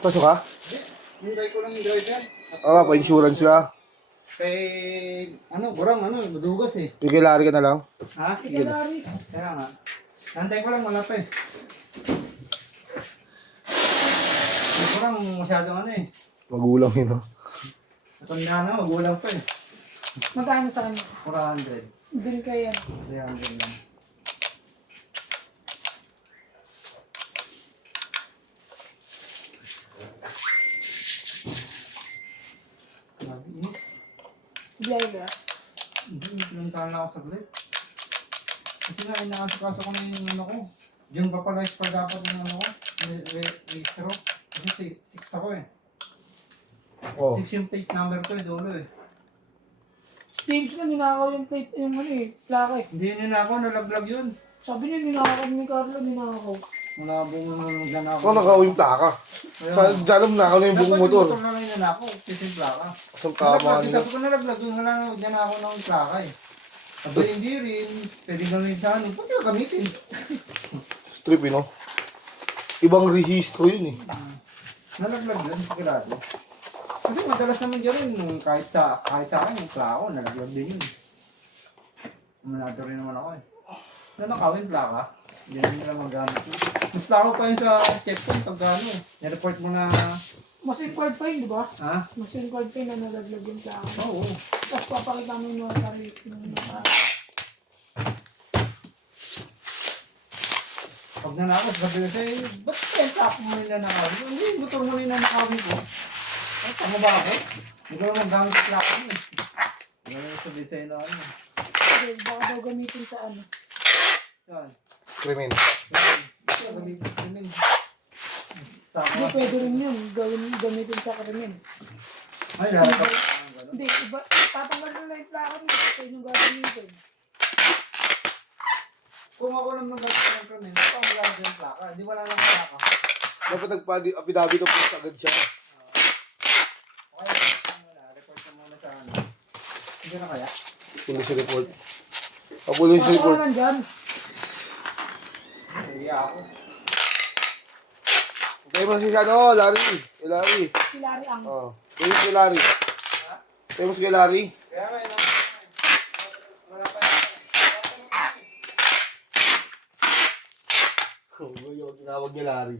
Pasok ka? Hintay ko lang yung driver. Oo, pa-insurance ka. Kay, burang, madugas eh. Pigilari ka na lang. Ha? Ikalari. Kaya nga. Hantay ko lang, wala pa eh. Yung burang, masyadong Magulang yun, no? Matanda na, magulang pa eh. Magkano sa kanya? 400. Din kaya. 300 lang. Grabe, init. Biyay ba? Hindi, pinuntahan lang ako saglit. Kasi nga, inakasakaso ko na yung ko. Diyan pa pala pa dapat yung registro. Kasi 6 ako eh. Oh. 6 yung plate number ko eh, dulo eh. James na ninakaw yung plate, yung plaka eh. Hindi yun ako, nalaglag yun. Sabi niya ninakaw ni Carlo, ninakaw. Wala buong nanakaw. Ako nakaw yung plaka. Diyan nakaw na yung buong motor. Dapat yung motor na lang yung nanakaw, kasi yung plaka. Asang tama nila. Sabi ko nalaglag yun, wala na nanakaw na yung plaka eh. Sabi hindi rin, pwede gawin sa ano, pwede ka gamitin. Strip, no? Ibang rehistro yun, eh. Nalaglag yun, sigurado. Kasi madalas naman dyan rin, kahit sa akin, yung plaka ko, nalaglag din yun. Manado rin naman ako eh. Nanakawin plaka, hindi na nila magamit yun. Mas lako pa yun sa checkpoint pag ano, nireport mo na... Mas inquired pa yun, di ba? Ha? Mas inquired pa yun na nalaglag yung plaka. Oo. Tapos papakita mo yung mga tarik ng mga Pag nanakot, sabi ko sa'yo, ba't kaya tap mo yung nanakawin? Hindi, motor mo yung nanakawin ko. Ay, tama ba ako? Hindi ko naman gamit sa plaka mo eh. Hindi ko naman sabihin sa'yo na ano. okay, baka daw gamitin sa ano. Saan? Krimen. Ito, gamitin namin. Hindi, pwede rin yun. Gamitin sa krimen. Ay, lahat ako. Hindi, iba, tatanggal na lang yung plaka niya. Ito yung gagamitin. Kung ako lang mag-gastos ng krimen, ito ang wala yung plaka. Hindi wala nang plaka. Dapat nagpa-affidavit of post agad siya. Okay, report na muna sa ano. Hindi na kaya? Police report. Police Pasok report. ka lang dyan. Kaya ako. Okay mo si ano, Larry. Si Larry. Si Larry ang. Oh. Kayo si Larry. Kayo mo si Larry. Kaya nga, wala pa Oh, yung tinawag niya Larry.